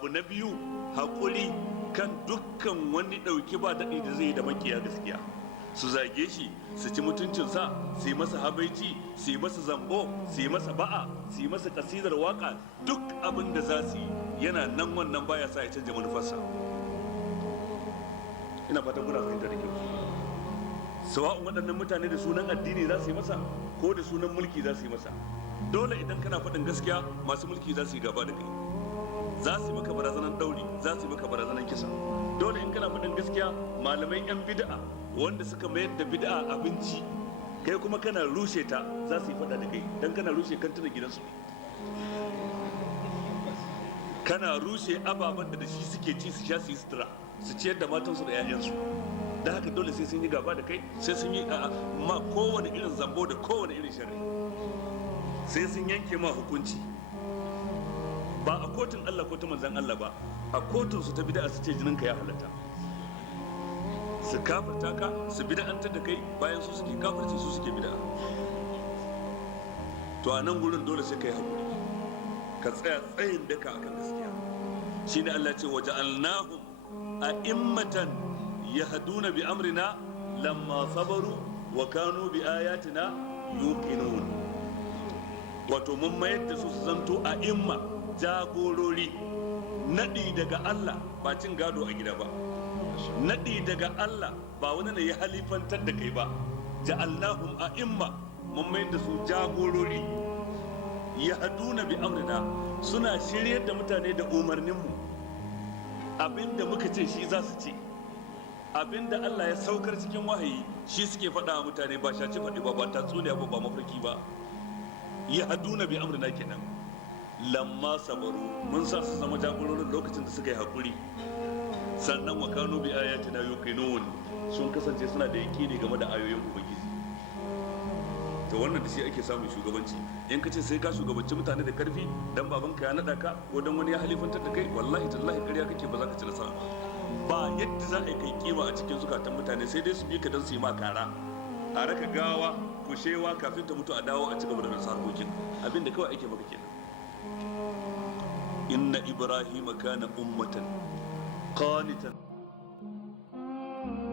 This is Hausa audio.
abu na biyu haƙuri kan dukkan wani ɗauki ba daɗi da zai yi da makiya gaskiya, su zage shi, su ci mutuncinsa, su yi masa habaici, su yi masa zambo, su yi masa ba'a, su yi masa kasidar waka, duk abin da za su yi yana nan, wannan baya sa ya canja manufarsa. Ina fatan kuna fahimta da kyau. Sawa'un waɗannan mutane da sunan addini za su yi masa ko da sunan mulki za su yi masa, dole idan kana faɗin gaskiya masu mulki za su yi gaba da kai, za su yi maka barazanar ɗauri, za su yi maka barazanar kisa. Dole in kana faɗin gaskiya malamai 'yan bid'a wanda suka mayar da bid'a abinci, kai kuma kana rushe ta, za su yi faɗa da kai dan kana rushe kantunan gidansu ne, kana rushe ababen da shi suke ci su sha su yi sutura su ciyar da matansu da 'ya'yansu. Da haka dole sai sun yi gaba da kai, sai sun yi ma kowane irin zambo da kowane irin sharri, sai sun yanke ma hukunci ba a kotun Allah ko ta manzan Allah ba, a kotun su ta bid'a su ce jinin ka ya halatta, su kafirta ka, su bid'antar da kai bayan su suke kafirci, su suke bid'a. To a nan gurin dole sai kai hakuri, ka tsaya tsayin daka akan gaskiya. Shine Allah ce waja'alnahum a'immatan yahduna bi amrina lamma sabaru wa kanu bi ayatina yuqinun. Wato mun mayar da su zanto a'imma, jagorori, nadi daga Allah, ba cin gado a gida ba, nadi daga Allah, ba wani ne ya halifantar da kai ba. Ja'alnahum a'imma, mun mayar da su jagorori, yahduna bi amrina, suna shiryar da mutane da umarninmu, abinda muka ce shi za su ce, abinda Allah ya saukar cikin wahayi shi suke faɗa wa mutane, ba shaci faɗi ba, ba tatsuniya ba, ba mafarki ba. Yahduna bi amrina kenan. Lamma sabaru, mun sa su zama jagororin lokacin da suka yi hakuri, sannan wa kanu bi ayatina yuqinun, sun kasance suna da yaqini game da ayoyin ubangiji. To wannan da shi ake samun shugabanci. In ka ce sai ka shugabanci mutane da karfi dan babanka ya nada ka ko dan wani ya halifantar da kai, wallahi tallahi ƙarya kake, ba za ka ci nasara ba. Yadda za a kai kima a cikin zukatan mutane, sai dai su bi ka dan su yi ma kara, a raka gawa kushewa kafin ta mutu a dawo a cigaba da nasa harkokin, abin da kawai ake maka kenan. inna ibrahima kana ummatan qanitan